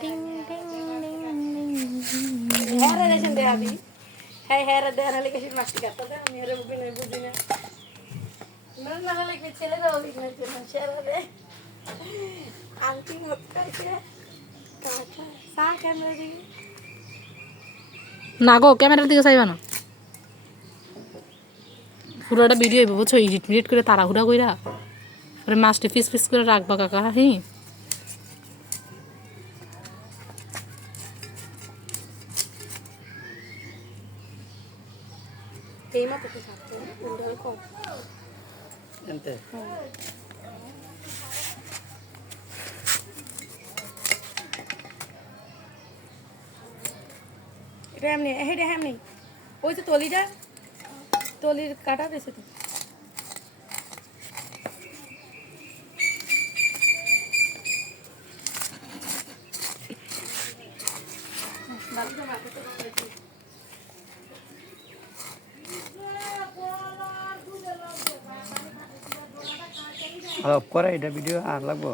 টিং টিং টিং টিং হ্যাঁ রে দেন দেয়া দি হ্যাঁ হ্যাঁ রে দেয়া নালে কিছু মাস্তি করতে দে আমি রে বুঝি না মানে না লাগে ছেলে দাও দিন না ছেলে রে আন্টি মত কাছে কাকা সা ক্যামেরা দিকে না গো ক্যামেরার দিকে চাইবা না পুরোটা ভিডিও হইব বুঝছো এডিট মিডিট করে তাড়াহুড়া কইরা পরে মাছটি পিস পিস করে রাখবা কাকা হ্যাঁ এই মতো তো থাকতো উন্ডাল কম এনতে এটা এমনি হেডে এমনি ওই তো তলিটা তলির কাটা দিয়েছে তো অফ করে এটা ভিডিও আর লাগবো